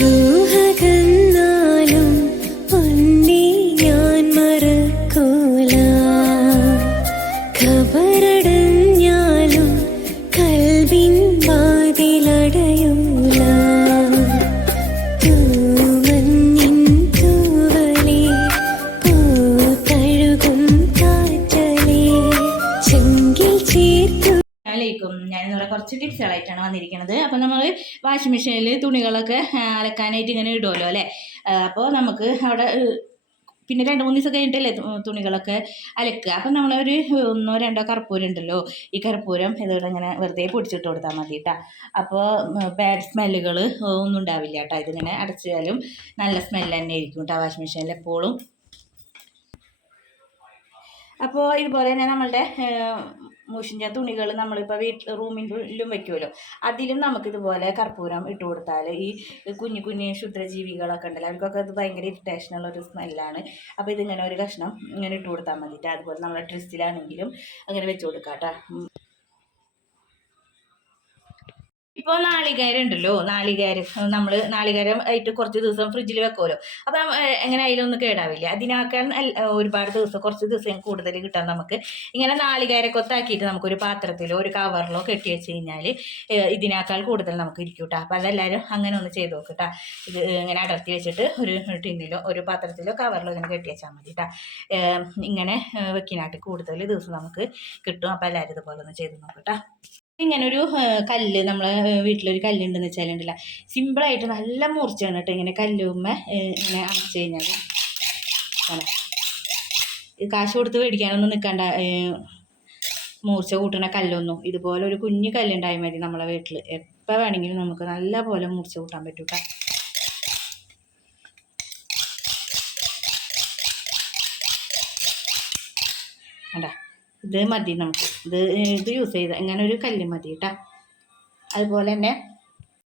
രൂഹകന്നാലും പൊന്നെ ഞാൻ മറക്കൂല. ഖബറടഞ്ഞാലും കൽവിൻ വാതിലടയൂല. തൂമഞ്ഞിൻ തൂവലേ പൂത്തഴുകും കാറ്റലേ ചെങ്കിൽ ചേർത്തു. അലൈക്കും. ഞാനിവിടെ കുറച്ച് ടിപ്സുകളായിട്ടാണ് വന്നിരിക്കുന്നത് അപ്പോൾ നമ്മൾ വാഷിംഗ് മെഷീനിൽ തുണികളൊക്കെ അലക്കാനായിട്ട് ഇങ്ങനെ ഇടുമല്ലോ അല്ലേ? അപ്പോൾ നമുക്ക് അവിടെ പിന്നെ രണ്ട് മൂന്ന് ദിവസം കഴിഞ്ഞിട്ടല്ലേ തുണികളൊക്കെ അലക്കുക. അപ്പം നമ്മളൊരു ഒന്നോ രണ്ടോ കർപ്പൂരം ഉണ്ടല്ലോ ഈ കർപ്പൂരം ഇതോടെ ഇങ്ങനെ വെറുതെ പൊടിച്ചിട്ട് കൊടുത്താൽ മതി കേട്ടോ അപ്പോൾ ബാഡ് സ്മെല്ലുകൾ ഒന്നും ഉണ്ടാവില്ല കേട്ടോ ഇതിങ്ങനെ അടച്ചാലും നല്ല സ്മെല്ല് തന്നെ ആയിരിക്കും കേട്ടോ വാഷിംഗ് മെഷീനിൽ എപ്പോഴും. അപ്പോൾ ഇതുപോലെ തന്നെ നമ്മളുടെ മുഷിന്റെ തുണികൾ നമ്മളിപ്പോൾ വീട്ടിൽ റൂമിലും വെക്കുമല്ലോ അതിലും നമുക്കിതുപോലെ കർപ്പൂരം ഇട്ട് കൊടുത്താൽ ഈ കുഞ്ഞു കുഞ്ഞു ക്ഷുദ്രജീവികളൊക്കെ ഉണ്ടല്ലോ അവർക്കൊക്കെ അത് ഭയങ്കര ഇറിറ്റേഷനുള്ള ഒരു സ്മെല്ലാണ്. അപ്പോൾ ഇതിങ്ങനെ ഒരു കഷ്ണം ഇങ്ങനെ ഇട്ട് കൊടുത്താൽ മതിയിട്ട് അതുപോലെ നമ്മളെ ഡ്രസ്സിലാണെങ്കിലും അങ്ങനെ വെച്ച് കൊടുക്കാം കേട്ടോ ഇപ്പോൾ നാളികേരം ഉണ്ടല്ലോ നാളികേരം. നമ്മൾ നാളികേരം ആയിട്ട് കുറച്ച് ദിവസം ഫ്രിഡ്ജിൽ വെക്കുമല്ലോ അപ്പം എങ്ങനെ അതിലൊന്നും കേടാവില്ല? അതിനേക്കാൾ ഒരുപാട് ദിവസം കുറച്ച് ദിവസം കൂടുതൽ കിട്ടാൻ നമുക്ക് ഇങ്ങനെ നാളികേരക്കൊത്താക്കിയിട്ട് നമുക്കൊരു പാത്രത്തിലോ ഒരു കവറിലോ കെട്ടി വെച്ച് കഴിഞ്ഞാൽ ഇതിനേക്കാൾ കൂടുതൽ നമുക്ക് ഇരിക്കും കേട്ടോ അപ്പോൾ അതെല്ലാവരും അങ്ങനെ ഒന്ന് ചെയ്ത് നോക്ക് ഇത് ഇങ്ങനെ അടർത്തി വെച്ചിട്ട് ഒരു ടിന്നിലോ ഒരു പാത്രത്തിലോ കവറിലോ ഇങ്ങനെ കെട്ടി വെച്ചാൽ മതി കേട്ടോ ഇങ്ങനെ വെക്കിനായിട്ട് കൂടുതൽ ദിവസം നമുക്ക് കിട്ടും. അപ്പോൾ എല്ലാവരും ഇതുപോലെ ഒന്ന് ചെയ്ത് നോക്ക് കേട്ടോ ഇങ്ങനെ ഒരു കല്ല് നമ്മളെ വീട്ടിലൊരു കല്ലുണ്ടെന്ന് വെച്ചാലുണ്ടല്ല. സിമ്പിളായിട്ട് നല്ല മൂർച്ചയാണ് കേട്ടോ ഇങ്ങനെ കല്ലുമ്മ ഇങ്ങനെ അടച്ചു കഴിഞ്ഞാൽ കാശ് കൊടുത്ത് മേടിക്കാനൊന്നും നിൽക്കണ്ട മൂർച്ച കൂട്ടണ കല്ലൊന്നും. ഇതുപോലെ ഒരു കുഞ്ഞു കല്ലുണ്ടായാൽ മതി നമ്മളെ വീട്ടിൽ എപ്പോൾ വേണമെങ്കിലും നമുക്ക് നല്ല പോലെ മൂർച്ച കൂട്ടാൻ പറ്റും കേട്ടോ ഇത് മതി നമുക്ക്. ഇത് ഇത് യൂസ് ചെയ്ത ഇങ്ങനെ ഒരു കല്ല് മതി കേട്ടോ അതുപോലെ തന്നെ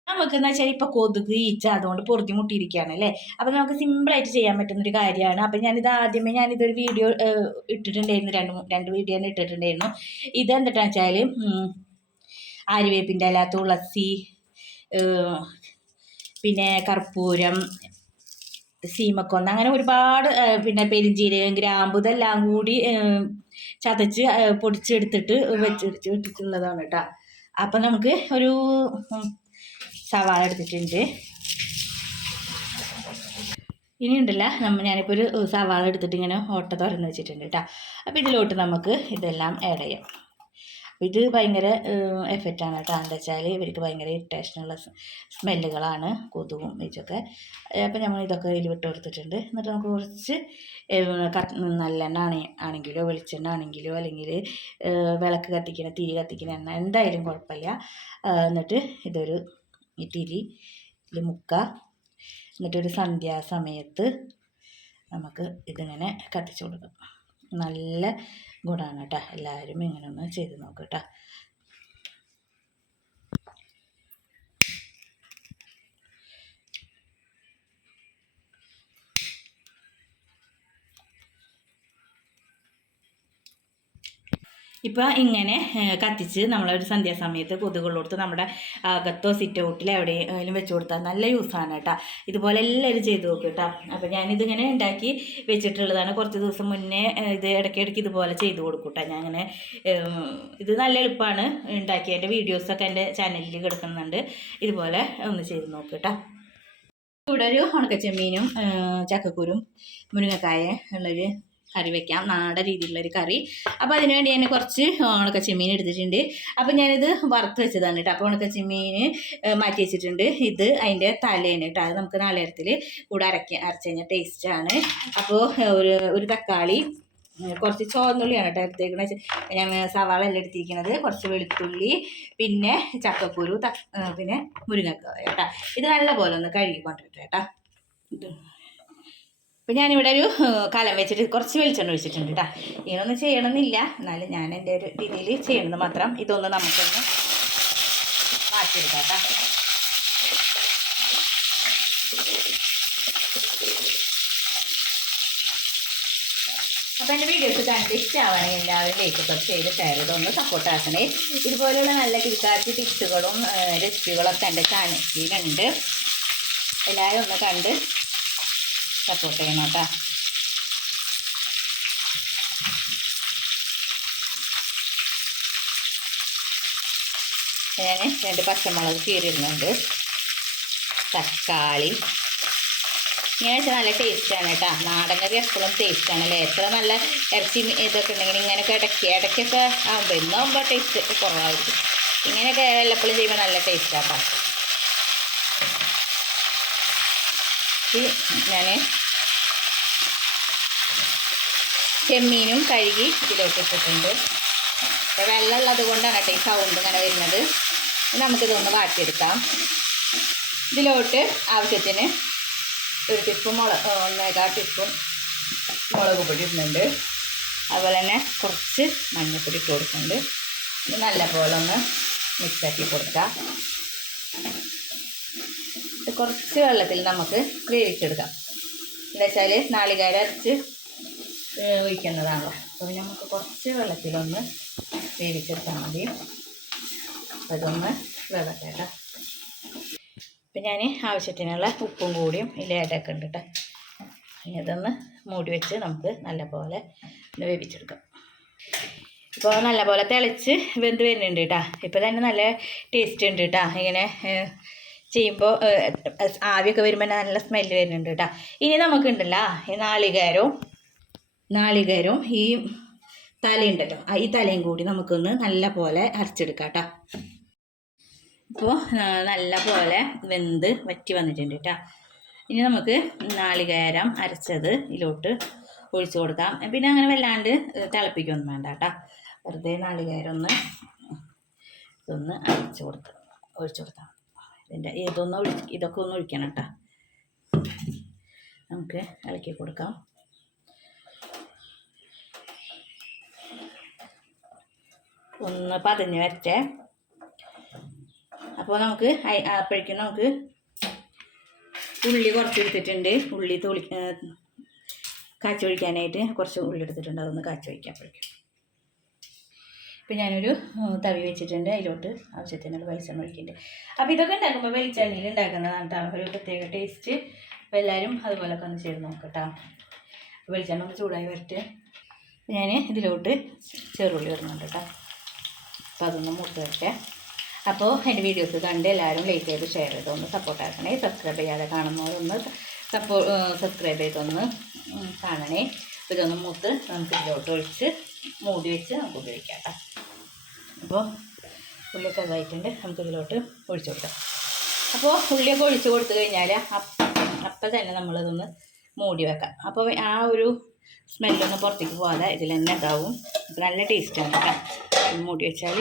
നമുക്ക് എന്ന് വെച്ചാൽ ഇപ്പൊ കൊതുക് ഈച്ച അതുകൊണ്ട് പൊറുതി മുട്ടിയിരിക്കുകയാണ് അല്ലേ അപ്പൊ നമുക്ക് സിമ്പിളായിട്ട് ചെയ്യാൻ പറ്റുന്ന ഒരു കാര്യമാണ്. അപ്പൊ ഞാനിത് ആദ്യമേ ഞാനിതൊരു വീഡിയോ ഇട്ടിട്ടുണ്ടായിരുന്നു. രണ്ട് രണ്ട് വീഡിയോ തന്നെ ഇട്ടിട്ടുണ്ടായിരുന്നു. ഇത് എന്തിട്ടാന്ന് വെച്ചാൽ ആര്യവേപ്പിന്റെ അല്ലാത്ത തുളസി പിന്നെ കർപ്പൂരം സീമക്കൊന്ന അങ്ങനെ ഒരുപാട് പിന്നെ പെരിഞ്ചീരകം ഗ്രാമ്പു ഇതെല്ലാം കൂടി ചതച്ച് പൊടിച്ചെടുത്തിട്ട് വെച്ച് വെച്ചിട്ടുള്ളതാണ് കേട്ടോ അപ്പം നമുക്ക് ഒരു സവാള എടുത്തിട്ടുണ്ട്. ഇനി ഉണ്ടല്ല നമ്മ ഞാനിപ്പോൾ ഒരു സവാള എടുത്തിട്ട് ഇങ്ങനെ ഓട്ട തുറന്ന് വെച്ചിട്ടുണ്ട് കേട്ടോ അപ്പോൾ ഇതിലോട്ട് നമുക്ക് ഇതെല്ലാം ആഡ് ചെയ്യാം. ഇത് ഭയങ്കര എഫക്റ്റാണ് കേട്ടോ. എന്താ വെച്ചാൽ ഇവർക്ക് ഭയങ്കര ഇറിറ്റേഷനുള്ള സ്മെല്ലുകളാണ് കൊതുകും ഇതൊക്കെ. അപ്പോൾ നമ്മൾ ഇതൊക്കെ ഇതിൽ വിട്ട് കൊടുത്തിട്ടുണ്ട്. എന്നിട്ട് നമുക്ക് കുറച്ച് നല്ലെണ്ണ ആണ് ആണെങ്കിലോ വെളിച്ചെണ്ണ ആണെങ്കിലോ അല്ലെങ്കിൽ വിളക്ക് കത്തിക്കുന്ന തിരി കത്തിക്കുന്ന എണ്ണ എന്തായാലും കുഴപ്പമില്ല. എന്നിട്ട് ഇതൊരു ഈ തിരി ഇതിൽ മുക്ക എന്നിട്ടൊരു സന്ധ്യാസമയത്ത് നമുക്ക് ഇതിങ്ങനെ കത്തിച്ചു കൊടുക്കാം. നല്ല ഗുണമാണ് കേട്ടോ. എല്ലാവരും ഇങ്ങനെ ഒന്ന് ചെയ്ത് നോക്കുക കേട്ടോ. ഇപ്പം ഇങ്ങനെ കത്തിച്ച് നമ്മളൊരു സന്ധ്യാസമയത്ത് കൊതുകുള്ളടുത്ത് നമ്മുടെ അകത്തോ സിറ്റ് ഔട്ടിൽ എവിടെയെങ്കിലും വെച്ച് കൊടുത്താൽ നല്ല യൂസാണ് കേട്ടോ. ഇതുപോലെ എല്ലാവരും ചെയ്ത് നോക്കും കേട്ടോ. അപ്പോൾ ഞാനിതിങ്ങനെ ഉണ്ടാക്കി വെച്ചിട്ടുള്ളതാണ്. കുറച്ച് ദിവസം മുന്നേ ഇത് ഇടയ്ക്കിടയ്ക്ക് ഇതുപോലെ ചെയ്ത് കൊടുക്കും കേട്ടോ ഞാൻ അങ്ങനെ ഇത് നല്ല എളുപ്പമാണ് ഉണ്ടാക്കി എന്റെ വീഡിയോസൊക്കെ എന്റെ ചാനലിൽ കിടക്കുന്നുണ്ട്. ഇതുപോലെ ഒന്ന് ചെയ്ത് നോക്കുക കേട്ടോ. ഇവിടെ ഒരു ഉണക്കച്ചെമ്മീനും ചക്കക്കുരും മുരിങ്ങക്കായ ഉള്ളൊരു കറി വെക്കാം നാടൻ രീതിയിലുള്ളൊരു കറി. അപ്പോൾ അതിന് വേണ്ടി ഞാൻ കുറച്ച് ഉണക്കച്ചെമ്മീൻ എടുത്തിട്ടുണ്ട്. അപ്പോൾ ഞാനിത് വറുത്ത് വെച്ചതാണ് കേട്ടോ. അപ്പോൾ ഉണക്കച്ചെമ്മീൻ ചെമ്മീൻ മാറ്റി വെച്ചിട്ടുണ്ട്. ഇത് അതിന്റെ തലേന് കേട്ടോ. അത് നമുക്ക് നാളേരത്തിൽ കൂടെ അരക്കി അരച്ച് കഴിഞ്ഞാൽ ടേസ്റ്റാണ് അപ്പോൾ ഒരു ഒരു തക്കാളി കുറച്ച് ചോന്നുള്ളിയാണ് കേട്ടോ എടുത്തേക്കണത്. ഞാൻ സവാള എല്ലാം എടുത്തിരിക്കുന്നത് കുറച്ച് വെളുത്തുള്ളി പിന്നെ ചക്കക്കുരു പിന്നെ മുരിങ്ങക്കായ കേട്ടോ. ഇത് നല്ല പോലെ ഒന്ന് കഴുകി കൊണ്ടിട്ട് കേട്ടോ. ഇത് അപ്പം ഞാനിവിടെ ഒരു കലം വെച്ചിട്ട് കുറച്ച് വെളിച്ചെണ്ണ ഒഴിച്ചിട്ടുണ്ട് കേട്ടോ ഇങ്ങനൊന്നും ചെയ്യണമെന്നില്ല എന്നാലും ഞാൻ എന്റെ ഒരു രീതിയിൽ ചെയ്യണത് മാത്രം ഇതൊന്ന് നമുക്കൊന്ന് മാറ്റിയെടുക്കാം കേട്ടോ അപ്പോൾ എന്റെ വീഡിയോസ് കണ്ട് ഇഷ്ടമാവണമെങ്കിൽ എല്ലാവരും ലൈക്ക് ഒക്കെ ചെയ്ത് ഷെയർ ചെയ്തൊന്ന് സപ്പോർട്ട് ആക്കണേ. ഇതുപോലെയുള്ള നല്ല കിടക്കാച്ച ടിപ്സുകളും റെസിപ്പികളൊക്കെ എന്റെ ചാനലിലുണ്ട് എല്ലാവരും ഒന്ന് കണ്ട് സപ്പോർട്ട് ചെയ്യണം കേട്ടോ. ഞാൻ രണ്ട് പച്ചമുളക് കീറിയിടുന്നുണ്ട്. തക്കാളി. ഇങ്ങനെ വെച്ചാൽ നല്ല ടേസ്റ്റാണ് കേട്ടോ. നാടൻ കറി എപ്പോഴും ടേസ്റ്റാണ് അല്ലേ? എത്ര നല്ല ഇറച്ചി ഇതൊക്കെ ഉണ്ടെങ്കിൽ ഇങ്ങനെയൊക്കെ ഇടയ്ക്ക് ഇടയ്ക്കൊക്കെ ആകുമ്പോൾ എന്നാകുമ്പോൾ ടേസ്റ്റ് കുറവായിരിക്കും. ഇങ്ങനെയൊക്കെ വല്ലപ്പോഴും ചെയ്യുമ്പോൾ നല്ല ടേസ്റ്റാട്ടോ ഇത് ഞാൻ ചെമ്മീനും കഴുകി ഇതിലോട്ട് ഇട്ടിട്ടുണ്ട്. അപ്പോൾ വെള്ളം ഉള്ളത് കൊണ്ടാണ് കേട്ടോ ഈ സൗണ്ട് ഇങ്ങനെ വരുന്നത്. നമുക്കിതൊന്ന് വാട്ടിയെടുക്കാം. ഇതിലോട്ട് ആവശ്യത്തിന് ഒരു ടീസ്പൂൺ മുളക് ഒന്നേക്കാൾ ടീസ്പൂൺ മുളക് പൊടി ഇടുന്നുണ്ട്. അതുപോലെ തന്നെ കുറച്ച് മഞ്ഞൾപ്പൊടി ഇട്ട് കൊടുക്കുന്നുണ്ട്. ഇത് നല്ലപോലെ ഒന്ന് മിക്സാക്കി കൊടുക്കാം. ഇത് കുറച്ച് വെള്ളത്തിൽ നമുക്ക് വേവിച്ചെടുക്കാം. എന്താ വെച്ചാൽ നാളികേര അരച്ച് ഒഴിക്കുന്നതാണല്ലോ. അപ്പോൾ നമുക്ക് കുറച്ച് വെള്ളത്തിലൊന്ന് വേവിച്ചെടുത്താൽ മതി. അതൊന്ന് വെള്ളത്തെ കേട്ടോ. അപ്പം ഞാൻ ആവശ്യത്തിനുള്ള ഉപ്പും കൂടിയും ഇതിലേറ്റൊക്കെ ഉണ്ട് കേട്ടോ. ഇനി ഇതൊന്ന് മൂടി വെച്ച് നമുക്ക് നല്ലപോലെ ഒന്ന് വേവിച്ചെടുക്കാം. ഇപ്പോൾ നല്ലപോലെ തിളച്ച് വെന്ത് വരുന്നുണ്ട് കേട്ടോ. ഇപ്പോൾ തന്നെ നല്ല ടേസ്റ്റ് ഉണ്ട് കേട്ടോ. ഇങ്ങനെ ചെയ്യുമ്പോൾ ആവിയൊക്കെ വരുമ്പോൾ നല്ല സ്മെല്ല് വരുന്നുണ്ട് കേട്ടോ. ഇനി നമുക്കുണ്ടല്ലോ ഈ നാളികേരവും നാളികേരവും ഈ തലയുണ്ടല്ലോ ഈ തലയും കൂടി നമുക്കൊന്ന് നല്ല പോലെ അരച്ചെടുക്കാം കേട്ടോ. ഇപ്പോൾ നല്ല പോലെ വെന്ത് വറ്റി വന്നിട്ടുണ്ട് കേട്ടോ. ഇനി നമുക്ക് നാളികേരം അരച്ചത് ഇതിലോട്ട് ഒഴിച്ചു കൊടുക്കാം. പിന്നെ അങ്ങനെ വല്ലാണ്ട് തിളപ്പിക്കൊന്നും വേണ്ട കേട്ടോ. വെറുതെ നാളികേരം ഒന്ന് ഇതൊന്ന് അരച്ച് കൊടുക്കാം ഒഴിച്ചു കൊടുത്താൽ ഇതിന്റെ ഇതൊന്ന് ഒഴി ഇതൊക്കെ ഒന്ന് ഒഴിക്കണം കേട്ടോ. നമുക്ക് ഇളക്കി കൊടുക്കാം. ഒന്ന് പതിഞ്ഞ് വരട്ടെ. അപ്പോൾ നമുക്ക് അപ്പോഴേക്കും നമുക്ക് ഉള്ളി കുറച്ച് എടുത്തിട്ടുണ്ട്. ഉള്ളി തൊളി കാച്ചൊഴിക്കാനായിട്ട് കുറച്ച് ഉള്ളി എടുത്തിട്ടുണ്ട്. അതൊന്ന് കാച്ചൊഴിക്കാം അപ്പോഴേക്കും. ഇപ്പം ഞാനൊരു തവി വെച്ചിട്ടുണ്ട്. അതിലോട്ട് ആവശ്യത്തിനുള്ള പൈസ ഒഴിക്കുന്നുണ്ട് അപ്പോൾ ഇതൊക്കെ ഉണ്ടാക്കുമ്പോൾ വെളിച്ചെണ്ണയിൽ ഉണ്ടാക്കുന്നതാണ് കേട്ടോ ഒരു പ്രത്യേക ടേസ്റ്റ്. അപ്പോൾ എല്ലാവരും അതുപോലൊക്കെ ഒന്ന് ചെയ്ത് നോക്കട്ടോ. വെളിച്ചെണ്ണ ഒന്ന് ചൂടായി വരട്ടെ. ഞാൻ ഇതിലോട്ട് ചെറുള്ളി ഇടുന്നുണ്ട് കേട്ടോ അപ്പോൾ അതൊന്ന് മുട്ട വരട്ടെ. അപ്പോൾ എന്റെ വീഡിയോസ് കണ്ട് എല്ലാവരും ലൈക്ക് ചെയ്ത് ഷെയർ ചെയ്ത് ഒന്ന് സപ്പോർട്ട് ആക്കണേ. സബ്സ്ക്രൈബ് ചെയ്യാതെ കാണുന്നവരൊന്ന് സപ്പോ സബ്സ്ക്രൈബ് ചെയ്തൊന്ന് കാണണേ. ഇതൊന്ന് മൂത്ത് നമുക്ക് ഇതിലോട്ട് ഒഴിച്ച് മൂടി വെച്ച് നമുക്ക് ഉപയോഗിക്കാം കേട്ടോ. അപ്പോൾ ഉള്ളിയൊക്കെ ഇതായിട്ടുണ്ട്. നമുക്ക് ഇതിലോട്ട് ഒഴിച്ചു കൊടുക്കാം. അപ്പോൾ ഉള്ളിയൊക്കെ ഒഴിച്ചു കൊടുത്തു കഴിഞ്ഞാൽ അപ്പം തന്നെ നമ്മളിതൊന്ന് മൂടി വെക്കാം. അപ്പോൾ ആ ഒരു സ്മെല്ലൊന്നും പുറത്തേക്ക് പോകാതെ ഇതിൽ തന്നെ അപ്പോൾ നല്ല ടേസ്റ്റാണ് കേട്ടോ. മൂടി വെച്ചാൽ